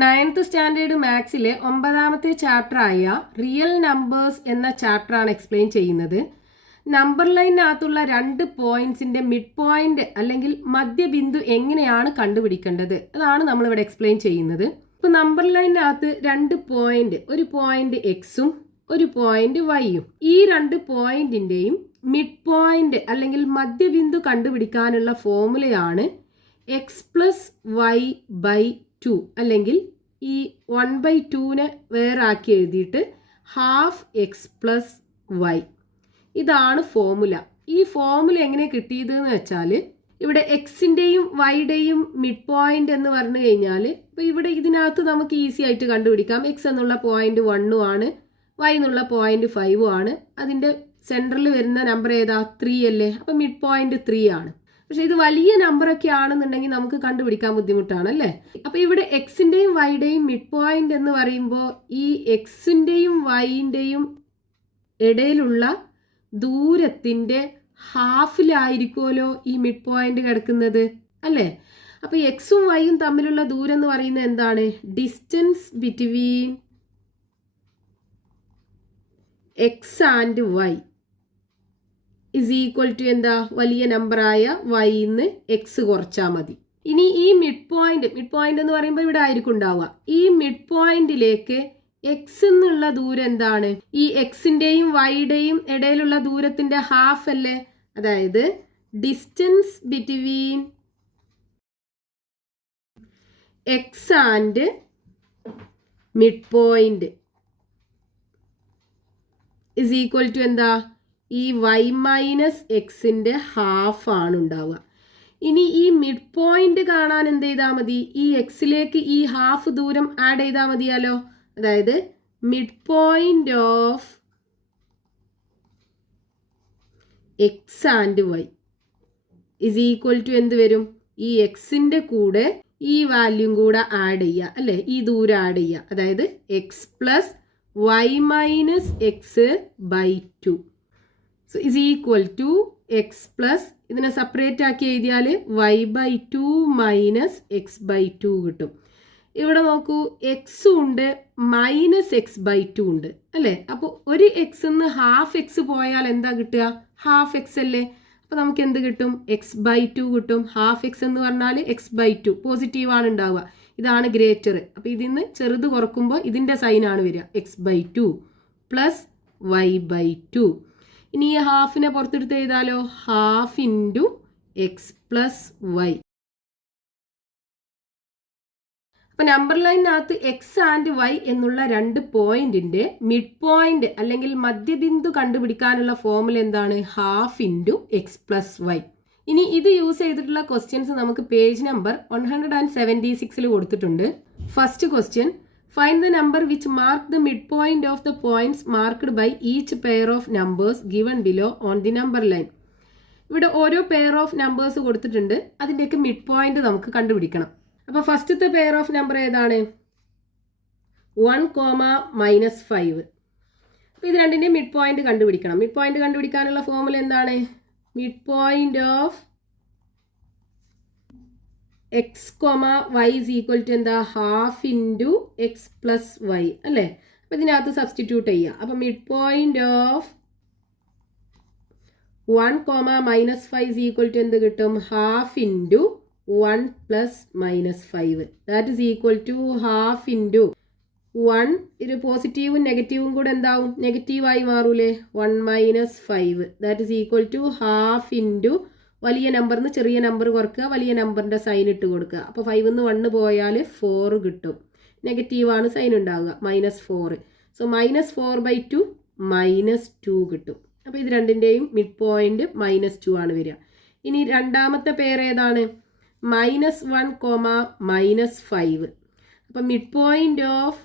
9th standard മാത്സിലെ 9ാമത്തെ ചാപ്റ്ററായ real numbers എന്ന ചാപ്റ്ററാണ് explain ചെയ്യുന്നത്. നമ്പർ ലൈനകത്തുള്ള 2 പോയിന്റ്സിന്റെ മിഡ് പോയിന്റ് അല്ലെങ്കിൽ മധ്യബിന്ദു എങ്ങനെയാണ് കണ്ടുപിടിക്കേണ്ടത് അതാണ് നമ്മളിവിടെ എക്സ്പ്ലെയിൻ ചെയ്യുന്നത്. ഇപ്പോൾ നമ്പർ ലൈനകത്ത് 2 പോയിന്റ്, ഒരു പോയിന്റ് എക്സും ഒരു പോയിന്റ് വൈയും, ഈ 2 പോയിന്റിന്റെയും മിഡ് പോയിന്റ് അല്ലെങ്കിൽ മധ്യബിന്ദു കണ്ടുപിടിക്കാനുള്ള ഫോർമുലയാണ് എക്സ് പ്ലസ് വൈ ബൈ 2 അല്ലെങ്കിൽ ഈ 1/2നെ വേറെ ആക്കി എഴുതിയിട്ട് ഹാഫ് എക്സ് പ്ലസ് വൈ. ഇതാണ് ഫോർമുല. ഈ ഫോർമുല എങ്ങനെ കിട്ടിയതെന്ന് വെച്ചാൽ ഇവിടെ എക്സിൻ്റെയും വൈയുടെയും മിഡ് പോയിന്റ് എന്ന് പറഞ്ഞു കഴിഞ്ഞാൽ ഇപ്പോൾ ഇവിടെ ഇതിനകത്ത് നമുക്ക് ഈസി ആയിട്ട് കണ്ടുപിടിക്കാം. എക്സ് എന്നുള്ള പോയിന്റ് 1 ആണ്, വൈ എന്നുള്ള പോയിന്റ് 5 ആണ്. അതിൻ്റെ സെൻറ്ററിൽ വരുന്ന നമ്പർ ഏതാ? 3 അല്ലേ? അപ്പം മിഡ് പോയിന്റ് 3 ആണ്. പക്ഷെ ഇത് വലിയ നമ്പറൊക്കെ ആണെന്നുണ്ടെങ്കിൽ നമുക്ക് കണ്ടുപിടിക്കാൻ ബുദ്ധിമുട്ടാണ് അല്ലേ? അപ്പൊ ഇവിടെ എക്സിന്റെയും വൈയുടെയും മിഡ് പോയിന്റ് എന്ന് പറയുമ്പോൾ ഈ എക്സിന്റെയും വൈന്റെയും ഇടയിലുള്ള ദൂരത്തിന്റെ ഹാഫിലായിരിക്കുമല്ലോ ഈ മിഡ് പോയിന്റ് കിടക്കുന്നത് അല്ലേ? അപ്പൊ എക്സും വൈയും തമ്മിലുള്ള ദൂരം എന്ന് പറയുന്നത് എന്താണ്? Distance between X and Y is equal to എന്താ? വലിയ നമ്പറായ വൈന്ന് എക്സ് കുറച്ചാൽ മതി. ഇനി ഈ മിഡ് പോയിന്റ് എന്ന് പറയുമ്പോൾ ഇവിടെ ആയിരിക്കും ഉണ്ടാവുക. ഈ മിഡ് പോയിന്റിലേക്ക് എക്സ് എന്നുള്ള ദൂരം എന്താണ്? ഈ എക്സിന്റെയും വൈയുടെയും ഇടയിലുള്ള ദൂരത്തിന്റെ ഹാഫ് അല്ലേ? അതായത് distance between X and mid point is equal to എന്താ? ഈ വൈ മൈനസ് എക്സിൻ്റെ ഹാഫ് ആണ് ഉണ്ടാവുക. ഇനി ഈ മിഡ് പോയിന്റ് കാണാൻ എന്ത് ചെയ്താൽ മതി? ഈ എക്സിലേക്ക് ഈ ഹാഫ് ദൂരം ആഡ് ചെയ്താൽ മതിയാലോ. അതായത് mid point of X and Y is equal to എന്ത് വരും? ഈ എക്സിൻ്റെ കൂടെ ഈ വാല്യൂം കൂടെ ആഡ് ചെയ്യുക അല്ലേ? ഈ ദൂരം ആഡ് ചെയ്യുക. അതായത് X plus Y minus X by 2 so is equal to X plus, ഇതിനെ സെപ്പറേറ്റ് ആക്കി എഴുതിയാൽ Y by 2 minus X by 2 കിട്ടും. ഇവിടെ നോക്കൂ, എക്സും ഉണ്ട് മൈനസ് എക്സ് ബൈ 2 ഉണ്ട് അല്ലേ? അപ്പോൾ ഒരു എക്സ് നിന്ന് ഹാഫ് എക്സ് പോയാൽ എന്താ കിട്ടുക? ഹാഫ് എക്സ് അല്ലേ? അപ്പോൾ നമുക്ക് എന്ത് കിട്ടും? എക്സ് ബൈ 2 കിട്ടും. ഹാഫ് എക്സ് എന്ന് പറഞ്ഞാൽ എക്സ് ബൈ 2 പോസിറ്റീവാണ് ഉണ്ടാവുക. ഇതാണ് ഗ്രേറ്റർ. അപ്പോൾ ഇതിന്ന് ചെറുത് കുറക്കുമ്പോൾ ഇതിൻ്റെ സൈനാണ് വരിക. X by 2 plus y by 2. ഇനി ഈ ഹാഫിനെ പുറത്തെടുത്ത് എഴുതാലോ. Half into X plus y. അപ്പം നമ്പർ ലൈനകത്ത് എക്സ് ആൻഡ് വൈ എന്നുള്ള 2 പോയിന്റിന്റെ മിഡ് പോയിന്റ് അല്ലെങ്കിൽ മധ്യബിന്ദു കണ്ടുപിടിക്കാനുള്ള ഫോർമുല എന്താണ്? Half into X plus Y. ഇനി ഇത് യൂസ് ചെയ്തിട്ടുള്ള ക്വസ്റ്റ്യൻസ് നമുക്ക് പേജ് നമ്പർ 176 കൊടുത്തിട്ടുണ്ട്. First question, find the number which mark the midpoint of the points marked by each pair of numbers given below on the number line. ഇവിടെ ഓരോ pair of numbers കൊടുത്തിട്ടുണ്ട്. അതിൻ്റെയൊക്കെ mid point നമുക്ക് കണ്ടുപിടിക്കണം. അപ്പോൾ ഫസ്റ്റത്തെ pair of number ഏതാണ്? 1, -5. അപ്പോൾ ഇത് രണ്ടിൻ്റെ മിഡ് പോയിന്റ് കണ്ടുപിടിക്കണം. മിഡ് പോയിന്റ് കണ്ടുപിടിക്കാനുള്ള ഫോർമുല എന്താണ്? Mid point of x y is equal to എന്താ? Half into X plus y അല്ലേ? അപ്പം ഇതിനകത്ത് സബ്സ്റ്റിറ്റ്യൂട്ട് ചെയ്യുക. അപ്പം mid point of 1, -5 equal to എന്ത് കിട്ടും? Half into 1 plus -5 that is equal to half into 1. ഇത് പോസിറ്റീവും നെഗറ്റീവും കൂടെ എന്താവും? നെഗറ്റീവായി മാറൂലേ? 1 - 5 that is equal to half into വലിയ നമ്പറിന് ചെറിയ നമ്പർ കുറക്കുക, വലിയ നമ്പറിൻ്റെ സൈൻ ഇട്ട് കൊടുക്കുക. അപ്പോൾ 5 1 പോയാൽ 4 കിട്ടും. നെഗറ്റീവാണ് സൈൻ ഉണ്ടാവുക, -4. സോ -4/2 -2 കിട്ടും. അപ്പോൾ ഇത് രണ്ടിൻ്റെയും മിഡ് പോയിന്റ് -2 ആണ് വരിക. ഇനി രണ്ടാമത്തെ പെയർ ഏതാണ്? -1, -5. അപ്പം mid point of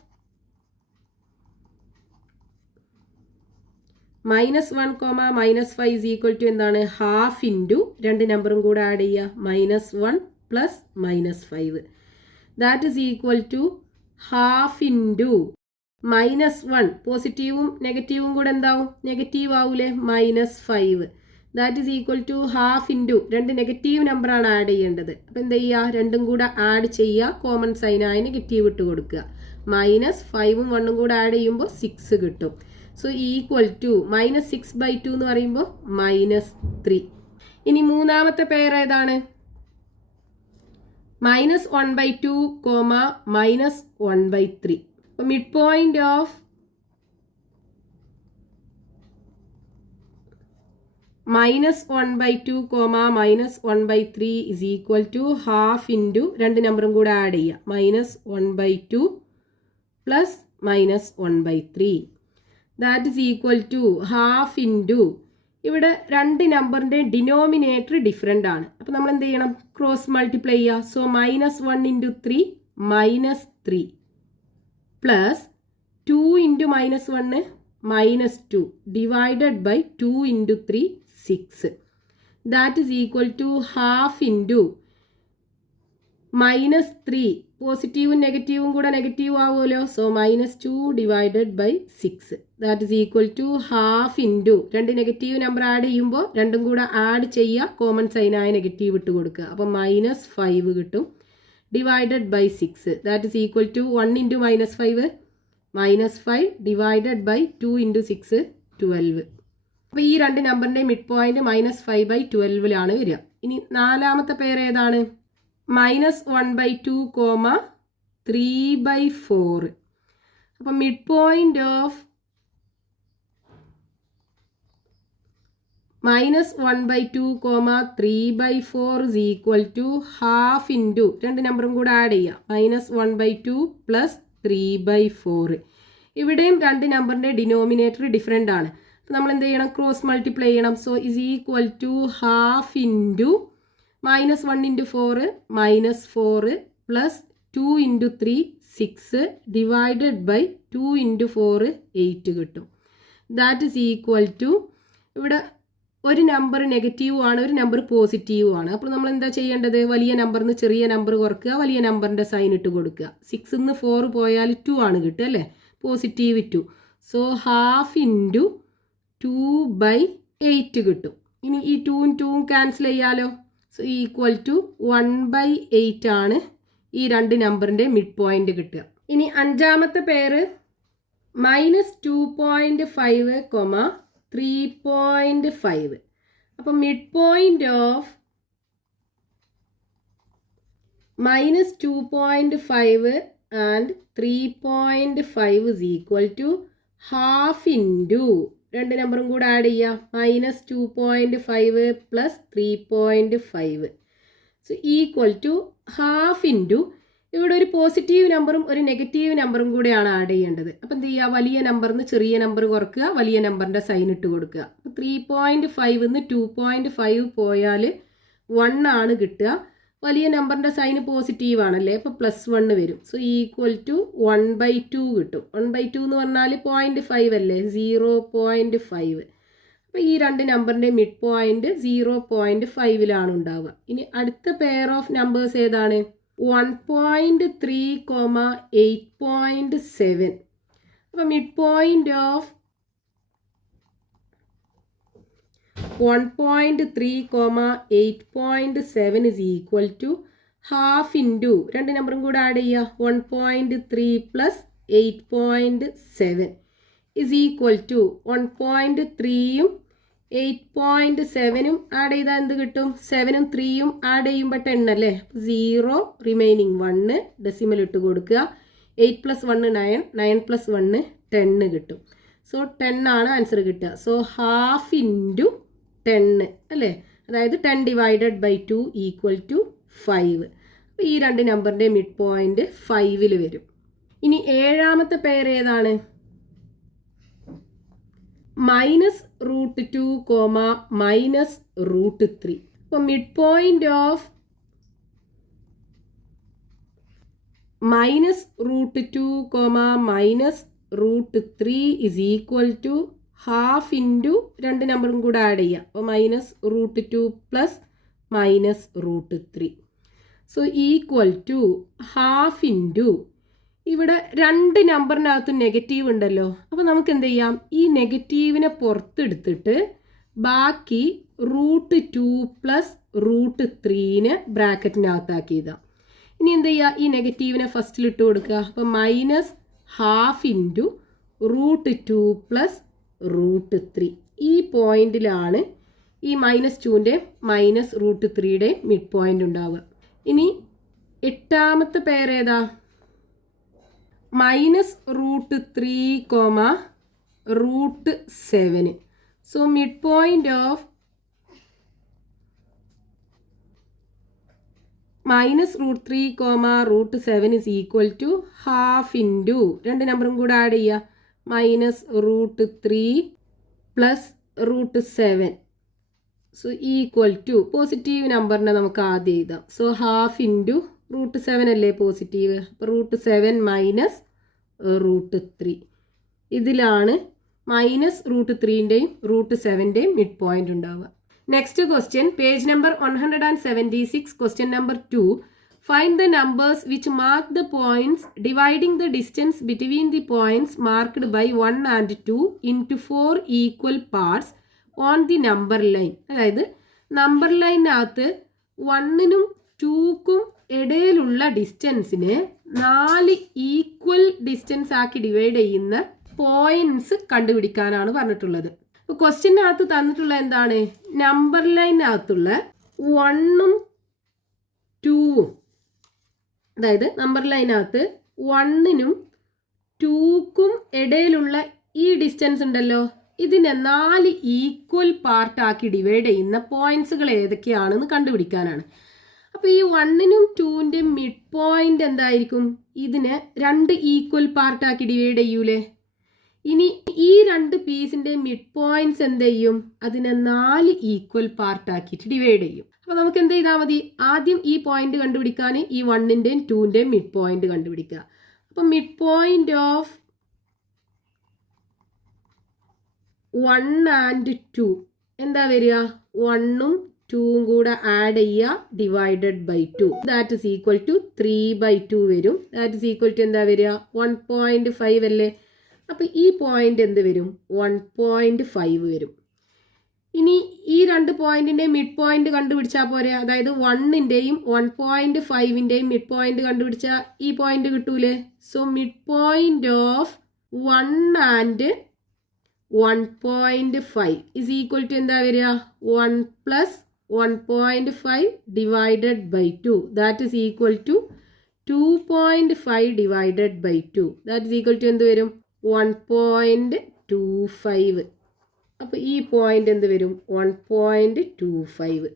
-1, -5 is equal to എന്താണ്? ഹാഫ് ഇൻറ്റു 2 നമ്പറും കൂടെ ആഡ് ചെയ്യുക, -1 plus -5 that is equal to half into -1 പോസിറ്റീവും നെഗറ്റീവും കൂടെ എന്താവും? നെഗറ്റീവ് ആവൂലേ? -5 that is equal to half into രണ്ട് നെഗറ്റീവ് നമ്പറാണ് ആഡ് ചെയ്യേണ്ടത്. അപ്പോൾ എന്ത് ചെയ്യുക, രണ്ടും കൂടെ ആഡ് ചെയ്യുക, കോമൺ സൈനായി നെഗറ്റീവ് ഇട്ട് കൊടുക്കുക. -5ഉം 1ഉം കൂടെ ആഡ് ചെയ്യുമ്പോൾ 6 കിട്ടും. സോ ഈക്വൽ ടു -6/2 എന്ന് പറയുമ്പോൾ -3. ഇനി മൂന്നാമത്തെ പെയർ ഏതാണ്? -1/2, -1/3. അപ്പോൾ mid point of -1/2, -1/3 is equal to half into രണ്ട് നമ്പറും കൂടെ ആഡ് ചെയ്യുക. -1/2 plus -1/3. That is equal to half into ഇവിടെ രണ്ട് നമ്പറിൻ്റെ ഡിനോമിനേറ്റർ ഡിഫറെൻ്റ് ആണ്. അപ്പോൾ നമ്മൾ എന്ത് ചെയ്യണം, ക്രോസ് മൾട്ടിപ്ലൈ ചെയ്യുക. So -1 into 3 -3 plus 2 into -1 -2 divided by 2 into 3 6. That is equal to half into -3 പോസിറ്റീവും നെഗറ്റീവും കൂടെ നെഗറ്റീവ് ആവുമല്ലോ. So -2 divided by 6. That is equal to half into രണ്ട് നെഗറ്റീവ് നമ്പർ ആഡ് ചെയ്യുമ്പോൾ രണ്ടും കൂടെ ആഡ് ചെയ്യുക, കോമൺ സൈനായ നെഗറ്റീവ് ഇട്ട് കൊടുക്കുക. അപ്പോൾ -5 കിട്ടും divided by 6. That is equal to 1 into -5 -5 divided by 2 into 6 12. അപ്പോൾ ഈ രണ്ട് നമ്പറിൻ്റെ മിഡ് പോയിന്റ് -5/12 വരിക. ഇനി നാലാമത്തെ പേര് ഏതാണ്? -1/2, 3/4. അപ്പം mid point of -1/2, 3/4 is equal to half into രണ്ട് നമ്പറും കൂടെ ആഡ് ചെയ്യുക. -1/2 plus 3/4. ഇവിടെയും രണ്ട് നമ്പറിൻ്റെ ഡിനോമിനേറ്റർ ഡിഫറെൻ്റ് ആണ്. നമ്മൾ എന്ത് ചെയ്യണം, ക്രോസ് മൾട്ടിപ്ലൈ ചെയ്യണം. So is equal to half into -1 into 4 -4 plus 2 into 3 6 divided by 2 into 4 8 കിട്ടും. ദാറ്റ് ഈസ് ഈക്വൽ ടു ഇവിടെ ഒരു നമ്പർ നെഗറ്റീവും ആണ്, ഒരു നമ്പർ പോസിറ്റീവും ആണ്. അപ്പോൾ നമ്മൾ എന്താ ചെയ്യേണ്ടത്, വലിയ നമ്പറിൽ നിന്ന് ചെറിയ നമ്പർ കുറക്കുക, വലിയ നമ്പറിൻ്റെ സൈൻ ഇട്ട് കൊടുക്കുക. 6 നിന്ന് 4 പോയാൽ 2 ആണ് കിട്ടുക അല്ലേ, പോസിറ്റീവ് 2. സോ ഹാഫ് ഇൻറ്റു 2/8 കിട്ടും. ഇനി ഈ 2ഉം 2ഉം ക്യാൻസൽ ചെയ്യാലോ. സോ ഈക്വൽ ടു 1/8 ആണ് ഈ രണ്ട് നമ്പറിൻ്റെ മിഡ് പോയിന്റ് കിട്ടുക. ഇനി അഞ്ചാമത്തെ പേര് -2.5, 3.5. അപ്പം mid point of -2.5 and 3.5 is equal to half into രണ്ട് നമ്പറും കൂടെ ആഡ് ചെയ്യുക. -2.5 plus 3.5. So equal to half into ഇവിടെ ഒരു പോസിറ്റീവ് നമ്പറും ഒരു നെഗറ്റീവ് നമ്പറും കൂടെയാണ് ആഡ് ചെയ്യേണ്ടത്. അപ്പം എന്ത് ചെയ്യുക, വലിയ നമ്പറിൽ നിന്ന് ചെറിയ നമ്പർ കുറക്കുക, വലിയ നമ്പറിൻ്റെ സൈൻ ഇട്ട് കൊടുക്കുക. അപ്പോൾ 3.5 നിന്ന് 2.5 പോയാൽ 1 ആണ് കിട്ടുക. വലിയ നമ്പറിൻ്റെ സൈന് പോസിറ്റീവ് ആണല്ലേ, അപ്പോൾ +1 വരും. സോ ഈക്വൽ ടു 1/2 കിട്ടും. 1/2 എന്ന് പറഞ്ഞാൽ 0.5 അല്ലേ, 0.5. അപ്പോൾ ഈ രണ്ട് നമ്പറിൻ്റെ മിഡ് പോയിന്റ് 0.5 ഉണ്ടാവുക. ഇനി അടുത്ത പെയർ ഓഫ് നമ്പേഴ്സ് ഏതാണ്? 1.3, 8.7. അപ്പോൾ mid point of 1.3, 8.7 is equal to half into രണ്ട് നമ്പറും കൂടെ ആഡ് ചെയ്യുക. 1.3 പ്ലസ് 8.7 is equal to 1.3യും 8.7ഉം ആഡ് ചെയ്താൽ എന്ത് കിട്ടും? 7ഉം 3യും ആഡ് ചെയ്യുമ്പോൾ 10 അല്ലേ, 0 റിമൈനിങ് 1 ഡെസിമൽ ഇട്ട് കൊടുക്കുക. 8 + 1 9, 9 + 1 10 കിട്ടും. സോ 10 ആണ് ആൻസർ കിട്ടുക. സോ ഹാഫ് ഇൻറ്റു 10 അല്ലേ, അതായത് 10 ഡിവൈഡഡ് ബൈ 2 ഈക്വൽ ടു 5. അപ്പോൾ ഈ രണ്ട് നമ്പറിൻ്റെ മിഡ് പോയിന്റ് 5 വരും. ഇനി ഏഴാമത്തെ പേര് ഏതാണ്? -√2, -√3. അപ്പോൾ mid point of -√2, -√3 is equal to half into രണ്ട് നമ്പറും കൂടെ ആഡ് ചെയ്യുക. അപ്പോൾ -√2 plus -√3. So equal to half into ഇവിടെ രണ്ട് നമ്പറിനകത്ത് നെഗറ്റീവ് ഉണ്ടല്ലോ. അപ്പോൾ നമുക്ക് എന്ത് ചെയ്യാം, ഈ നെഗറ്റീവിനെ പുറത്തെടുത്തിട്ട് ബാക്കി √2 + √3 ബ്രാക്കറ്റിനകത്താക്കിയതാണ്. ഇനി എന്ത് ചെയ്യുക, ഈ നെഗറ്റീവിനെ ഫസ്റ്റിൽ ഇട്ട് കൊടുക്കുക. അപ്പം -12 × √2 + √3. ഈ പോയിന്റിലാണ് ഈ -2ൻ്റെ -√3യുടെ മിഡ് പോയിന്റ് ഉണ്ടാവുക. ഇനി എട്ടാമത്തെ പേര് ഏതാ? -√3, √7. So mid point of -√3, √7 is equal to ½ into രണ്ട് നമ്പറും കൂടെ ആഡ് ചെയ്യുക. -√3 + √7. സോ ഈക്വൽ ടു പോസിറ്റീവ് നമ്പറിനെ നമുക്ക് ആദ്യം എഴുതാം. സോ ½ into √7 അല്ലേ പോസിറ്റീവ്. അപ്പോൾ √7 - √3. ഇതിലാണ് -√3ൻ്റെയും √7ൻ്റെയും മിഡ് പോയിന്റ് ഉണ്ടാവുക. Next question, page number 176, question number 2. Find the numbers which mark the points dividing the distance between the points marked by 1 and 2 into 4 equal parts on the number line. അതായത് number ലൈനകത്ത് 1നും 2ക്കും ഇടയിലുള്ള ഡിസ്റ്റൻസിനെ 4 equal distance ആക്കി divide ചെയ്യുന്ന points കണ്ടുപിടിക്കാനാണ് പറഞ്ഞിട്ടുള്ളത്. അപ്പോൾ ക്വസ്റ്റ്യനകത്ത് തന്നിട്ടുള്ള എന്താണ്? Number ലൈനകത്തുള്ള 1ഉം 2ഉം, അതായത് number ലൈനകത്ത് 1നും 2ക്കും ഇടയിലുള്ള ഈ ഡിസ്റ്റൻസ് ഉണ്ടല്ലോ, ഇതിനെ 4 ഈക്വൽ പാർട്ടാക്കി ഡിവൈഡ് ചെയ്യുന്ന പോയിന്റ്സുകൾ ഏതൊക്കെയാണെന്ന് കണ്ടുപിടിക്കാനാണ്. അപ്പോൾ ഈ 1നും 2ൻ്റെ മിഡ് പോയിന്റ് എന്തായിരിക്കും? ഇതിനെ 2 ഈക്വൽ പാർട്ടാക്കി ഡിവൈഡ് ചെയ്യൂലേ. ഇനി ഈ 2 പീസിൻ്റെ മിഡ് പോയിന്റ്സ് എന്ത് ചെയ്യും? അതിനെ 4 ഈക്വൽ പാർട്ടാക്കിയിട്ട് ഡിവൈഡ് ചെയ്യും. അപ്പോൾ നമുക്ക് എന്ത് ചെയ്താൽ മതി? ആദ്യം ഈ പോയിന്റ് കണ്ടുപിടിക്കാൻ ഈ 1ൻ്റെയും 2ൻ്റെയും മിഡ് പോയിന്റ് കണ്ടുപിടിക്കുക. അപ്പം മിഡ് പോയിന്റ് ഓഫ് 1 and 2 എന്താ വരിക? 1ഉം 2ഉം കൂടെ ആഡ് ചെയ്യുക, divided by 2. That is equal to 3/2 വരും. ദാറ്റ് ഇസ് ഈക്വൽ ടു എന്താ വരിക? 1.5 അല്ലേ. അപ്പോൾ ഈ പോയിന്റ് എന്ത് വരും? 1.5 വരും. ഇനി ഈ 2 പോയിന്റിൻ്റെ മിഡ് പോയിന്റ് കണ്ടുപിടിച്ചാൽ പോരെ. അതായത് 1ൻ്റെയും 1.5ൻ്റെയും മിഡ് പോയിന്റ് കണ്ടുപിടിച്ചാൽ ഈ പോയിന്റ് കിട്ടൂലേ. So mid point of 1 and 1.5 is equal to എന്താ വരിക? 1 + 1.5 divided by 2. That is equal to 2.5 divided by 2. That is equal to എന്ത് വരും? 1.25. അപ്പോൾ ഈ പോയിന്റ് എന്ത് വരും? 1.25.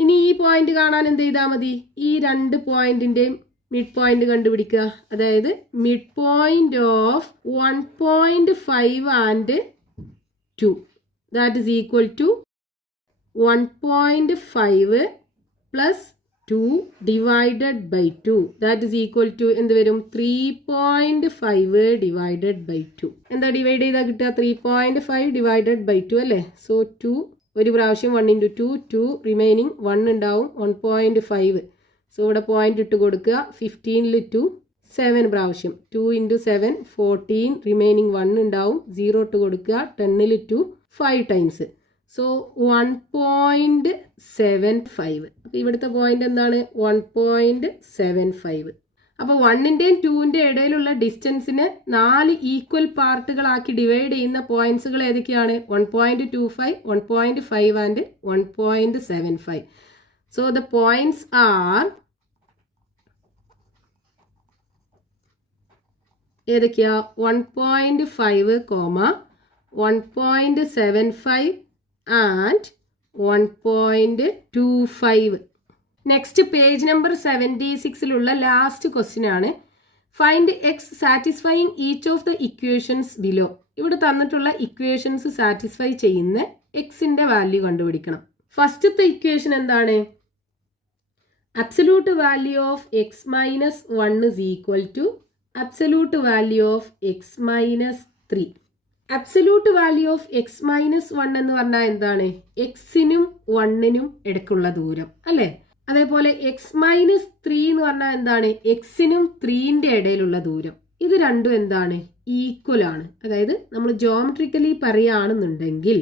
ഇനി ഈ പോയിന്റ് കാണാൻ എന്ത് ചെയ്താൽ മതി? ഈ 2 പോയിന്റിൻ്റെയും മിഡ് പോയിന്റ് കണ്ടുപിടിക്കുക. അതായത് mid point of 1.5 and 2. That is equal to 1.5 + 2 divided by 2. That is equal to എന്ത് വരും? 3.5 divided by 2. എന്താ ഡിവൈഡ് ചെയ്താൽ കിട്ടുക? 3.5 divided by 2 അല്ലേ. സോ 2 ഒരു പ്രാവശ്യം 1 × 2 2 റിമൈനിങ് 1 ഉണ്ടാവും 1.5. സോ ഇവിടെ പോയിന്റ് ഇട്ട് കൊടുക്കുക. 15ൽ 2 7 പ്രാവശ്യം 2 × 7 14 റിമൈനിങ് 1 ഉണ്ടാവും 0 ഇട്ട് കൊടുക്കുക. 10ൽ 2 5 ടൈംസ്. സോ 1.75. അപ്പോൾ ഇവിടുത്തെ പോയിന്റ് എന്താണ്? 1.75. അപ്പോൾ 1ൻ്റെയും 2ൻ്റെയും ഇടയിലുള്ള ഡിസ്റ്റൻസിന് 4 ഈക്വൽ പാർട്ടുകളാക്കി ഡിവൈഡ് ചെയ്യുന്ന പോയിന്റ്സുകൾ ഏതൊക്കെയാണ്? 1.25, 1.5 and 1.75. So the points are ഏതൊക്കെയാ? 1.5, 1.75 and 1.25. നെക്സ്റ്റ് പേജ് നമ്പർ 76ലുള്ള ലാസ്റ്റ് ക്വസ്റ്റ്യൻ ആണ്. Find x satisfying each of the equations below. ഇവിടെ തന്നിട്ടുള്ള ഇക്വേഷൻസ് സാറ്റിസ്ഫൈ ചെയ്യുന്ന എക്സിൻ്റെ വാല്യൂ കണ്ടുപിടിക്കണം. ഫസ്റ്റത്തെ ഇക്വേഷൻ എന്താണ്? Absolute value of x minus 1 is equal to absolute value of x minus 3. Absolute value of x minus 1 എന്ന് പറഞ്ഞാൽ എന്താണ്? എക്സിനും 1നും ഇടയ്ക്കുള്ള ദൂരം അല്ലേ. അതേപോലെ എക്സ് മൈനസ് 3 എന്ന് പറഞ്ഞാൽ എന്താണ്? എക്സിനും 3ൻ്റെ ഇടയിലുള്ള ദൂരം. ഇത് രണ്ടും എന്താണ്? ഈക്വൽ ആണ്. അതായത് നമ്മൾ ജോമെട്രിക്കലി പറയുകയാണെന്നുണ്ടെങ്കിൽ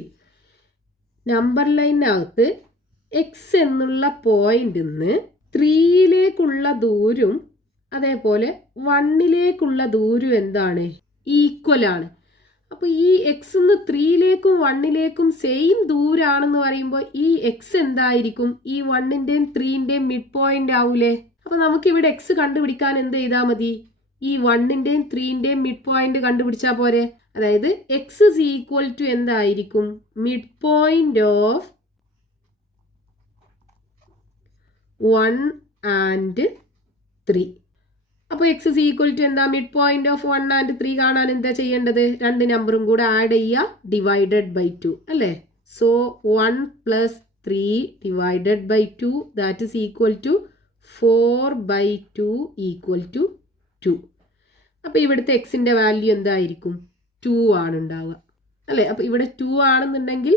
നമ്പർ ലൈനകത്ത് എക്സ് എന്നുള്ള പോയിന്റിൽ നിന്ന് 3യിലേക്കുള്ള ദൂരം അതേപോലെ 1ലേക്കുള്ള ദൂരം എന്താണ്? ഈക്വൽ ആണ്. അപ്പോൾ ഈ എക്സ് 3ലേക്കും 1ലേക്കും സെയിം ദൂരാണെന്ന് പറയുമ്പോൾ ഈ എക്സ് എന്തായിരിക്കും? ഈ 1ന്റെയും 3ന്റെയും മിഡ് പോയിന്റ് ആവൂലേ? അപ്പോൾ നമുക്കിവിടെ എക്സ് കണ്ടുപിടിക്കാൻ എന്ത് ചെയ്താൽ മതി? ഈ 1ന്റെയും 3ന്റെയും മിഡ് പോയിന്റ് കണ്ടുപിടിച്ചാൽ പോരെ? അതായത് എക്സ് ഇസ് ഈക്വൽ ടു എന്തായിരിക്കും? Mid point of 1 and 3. അപ്പോൾ എക്സ് ഇസ് ഈക്വൽ ടു എന്താ? മിഡ് പോയിന്റ് ഓഫ് 1 and 3 കാണാൻ എന്താ ചെയ്യേണ്ടത്? രണ്ട് നമ്പറും കൂടെ ആഡ് ചെയ്യുക, ഡിവൈഡഡ് ബൈ 2 അല്ലേ? So 1 + 3 divided by 2 that is equal to 4/2 equal to 2. അപ്പോൾ ഇവിടുത്തെ എക്സിൻ്റെ വാല്യൂ എന്തായിരിക്കും? 2 ആണ് ഉണ്ടാവുക അല്ലേ? അപ്പോൾ ഇവിടെ 2 ആണെന്നുണ്ടെങ്കിൽ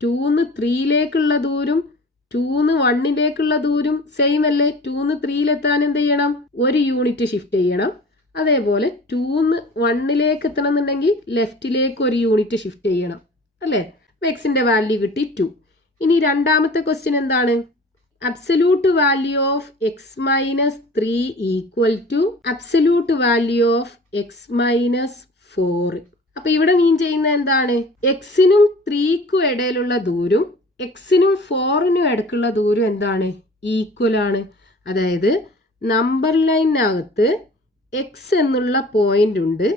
2ന്ന് 3ലേക്കുള്ള ദൂരം 2ന്ന് 1ലേക്കുള്ള ദൂരം സെയിം അല്ലേ? 2ന്ന് 3ലെത്താൻ എന്ത് ചെയ്യണം? 1 യൂണിറ്റ് ഷിഫ്റ്റ് ചെയ്യണം. അതേപോലെ 2ന്ന് 1ലേക്ക് എത്തണം എന്നുണ്ടെങ്കിൽ ലെഫ്റ്റിലേക്ക് 1 യൂണിറ്റ് ഷിഫ്റ്റ് ചെയ്യണം അല്ലേ? അപ്പോൾ എക്സിൻ്റെ വാല്യൂ കിട്ടി 2. ഇനി രണ്ടാമത്തെ ക്വസ്റ്റ്യൻ എന്താണ്? Absolute value of x minus 3 equal to absolute value of x minus 4. അപ്പോൾ ഇവിടെ മീൻ ചെയ്യുന്നത് എന്താണ്? എക്സിനും 3ക്കും ഇടയിലുള്ള ദൂരം എക്സിനും 4നും ഇടയ്ക്കുള്ള ദൂരം എന്താണ്? ഈക്വൽ ആണ്. അതായത് നമ്പർ ലൈനകത്ത് എക്സ് എന്നുള്ള പോയിന്റ് ഉണ്ട്.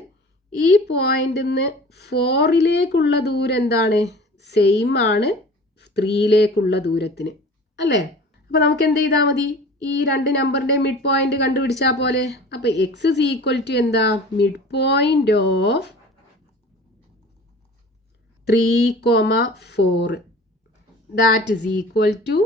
ഈ പോയിന്റിൽ നിന്ന് 4ലേക്കുള്ള ദൂരം എന്താണ്? സെയിം ആണ് 3ലേക്കുള്ള ദൂരത്തിന് അല്ലേ? അപ്പോൾ നമുക്ക് എന്ത് ചെയ്താൽ മതി? ഈ രണ്ട് നമ്പറിൻ്റെ മിഡ് പോയിന്റ് കണ്ടുപിടിച്ചാൽ പോലെ. അപ്പോൾ എക്സ് ഇസ് ഈക്വൽ ടു എന്താ? Mid point of 3,4 that is equal to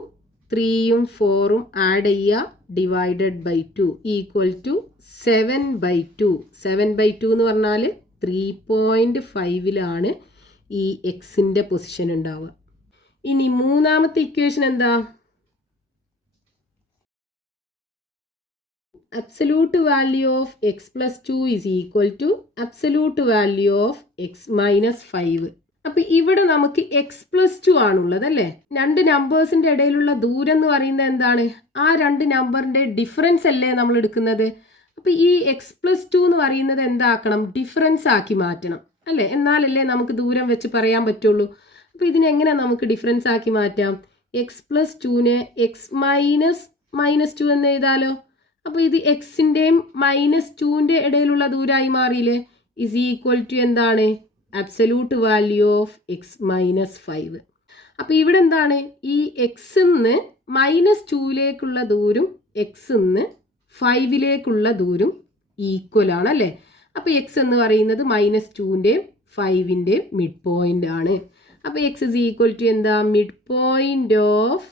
3യും 4ഉം ആഡ് ചെയ്യുക, ഡിവൈഡഡ് ബൈ 2 ഈക്വൽ ടു 7/2. 7/2 എന്ന് പറഞ്ഞാൽ 3.5ലാണ് ഈ എക്സിൻ്റെ പൊസിഷൻ ഉണ്ടാവുക. ഇനി മൂന്നാമത്തെ ഇക്വേഷൻ എന്താ? absolute value of x plus 2 is equal to absolute value of x minus 5. അപ്പോൾ ഇവിടെ നമുക്ക് എക്സ് പ്ലസ് 2 ആണുള്ളത് അല്ലേ? രണ്ട് നമ്പേഴ്സിൻ്റെ ഇടയിലുള്ള ദൂരം എന്ന് പറയുന്നത് എന്താണ്? ആ രണ്ട് നമ്പറിൻ്റെ ഡിഫറൻസ് അല്ലേ നമ്മൾ എടുക്കുന്നത്? അപ്പോൾ ഈ എക്സ് പ്ലസ് 2 എന്ന് പറയുന്നത് എന്താക്കണം? ഡിഫറൻസ് ആക്കി മാറ്റണം അല്ലേ? എന്നാലല്ലേ നമുക്ക് ദൂരം വെച്ച് പറയാൻ പറ്റുള്ളൂ. അപ്പോൾ ഇതിനെങ്ങനെ നമുക്ക് ഡിഫറൻസ് ആക്കി മാറ്റാം? എക്സ് പ്ലസ് 2നെ എക്സ് മൈനസ് 2 എന്ന് എഴുതാലോ. അപ്പോൾ ഇത് എക്സിൻ്റെയും -2ൻ്റെ ഇടയിലുള്ള ദൂരമായി മാറിയില്ലേ? ഇസ് ഈക്വൽ ടു എന്താണ്? Absolute value of x minus 5. അപ്പോൾ ഇവിടെ എന്താണ്? ഈ എക്സിന്ന് -2ലേക്കുള്ള ദൂരം എക്സിന്ന് 5ലേക്കുള്ള ദൂരം ഈക്വൽ ആണ് അല്ലേ? അപ്പോൾ എക്സ് എന്ന് പറയുന്നത് -2ൻ്റെയും 5ൻ്റെയും മിഡ് പോയിന്റ് ആണ്. അപ്പോൾ എക്സ് ഇസ് ഈക്വൽ ടു എന്താ? Mid point of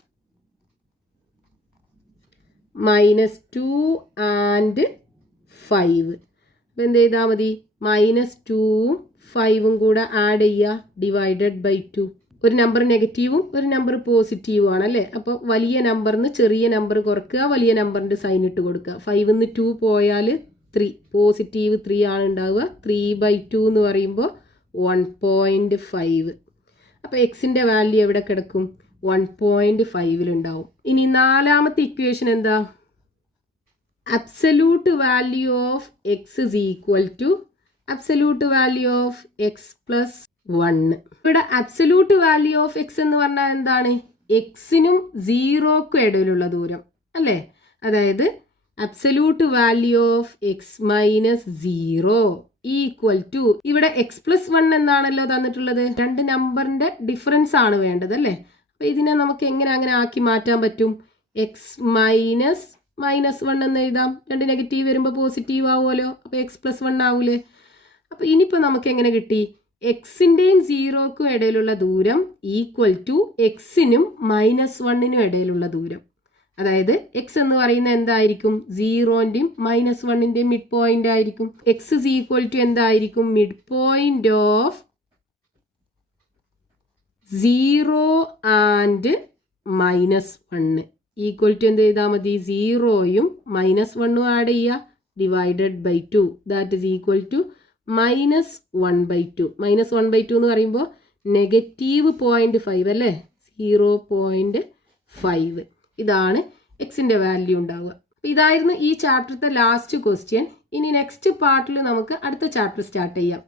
-2 and 5. അപ്പോൾ എന്ത് ചെയ്താൽ മതി? -2ഉം 5ഉം കൂടെ ആഡ് ചെയ്യുക, ഡിവൈഡഡ് ബൈ 2. ഒരു നമ്പർ നെഗറ്റീവും ഒരു നമ്പർ പോസിറ്റീവും ആണല്ലേ? അപ്പോൾ വലിയ നമ്പറിന് ചെറിയ നമ്പർ കുറക്കുക, വലിയ നമ്പറിൻ്റെ സൈൻ ഇട്ട് കൊടുക്കുക. 5ന്ന് 2 പോയാൽ 3, പോസിറ്റീവ് 3 ആണ് ഉണ്ടാവുക. 3/2 എന്ന് പറയുമ്പോൾ 1.5. അപ്പോൾ എക്സിൻ്റെ വാല്യൂ എവിടെ കിടക്കും? 1.5 ഇനി നാലാമത്തെ ഇക്വേഷൻ എന്താ? Absolute value of x is equal to absolute value of x plus 1. ഇവിടെ അബ്സല്യൂട്ട് വാല്യൂ ഓഫ് എക്സ് എന്ന് പറഞ്ഞാൽ എന്താണ്? എക്സിനും 0ക്കും ഇടയിലുള്ള ദൂരം അല്ലേ? അതായത് absolute value of x minus 0 equal to, ഇവിടെ എക്സ് പ്ലസ് 1 എന്നാണല്ലോ തന്നിട്ടുള്ളത്. രണ്ട് നമ്പറിൻ്റെ ഡിഫറൻസ് ആണ് വേണ്ടത് അല്ലേ? അപ്പോൾ ഇതിനെ നമുക്ക് എങ്ങനെ അങ്ങനെ ആക്കി മാറ്റാൻ പറ്റും? എക്സ് -1 എന്ന് എഴുതാം. രണ്ട് നെഗറ്റീവ് വരുമ്പോൾ പോസിറ്റീവ് ആവുമല്ലോ. അപ്പോൾ എക്സ് പ്ലസ് 1 ആവൂലേ? അപ്പോൾ ഇനിയിപ്പോൾ നമുക്ക് എങ്ങനെ കിട്ടി? എക്സിൻ്റെയും 0ക്കും ഇടയിലുള്ള ദൂരം ഈക്വൽ ടു എക്സിനും -1നും ഇടയിലുള്ള ദൂരം. അതായത് എക്സ് എന്ന് പറയുന്നത് എന്തായിരിക്കും? 0ൻ്റെയും -1ൻ്റെയും മിഡ് പോയിന്റ് ആയിരിക്കും. എക്സ് ഇസ് ഈക്വൽ ടു എന്തായിരിക്കും? Mid point of 0 and -1 equal to എന്ത് ചെയ്താൽ മതി? 0യും -1ഉം ആഡ് ചെയ്യുക, divided by 2 that is equal to -1/2. -1/2 എന്ന് പറയുമ്പോൾ -0.5 അല്ലേ, 0.5. ഇതാണ് എക്സിൻ്റെ വാല്യൂ ഉണ്ടാവുക. ഇതായിരുന്നു ഈ ചാപ്റ്ററത്തെ ലാസ്റ്റ് ക്വസ്റ്റ്യൻ. ഇനി നെക്സ്റ്റ് പാർട്ടിൽ നമുക്ക് അടുത്ത ചാപ്റ്റർ സ്റ്റാർട്ട് ചെയ്യാം.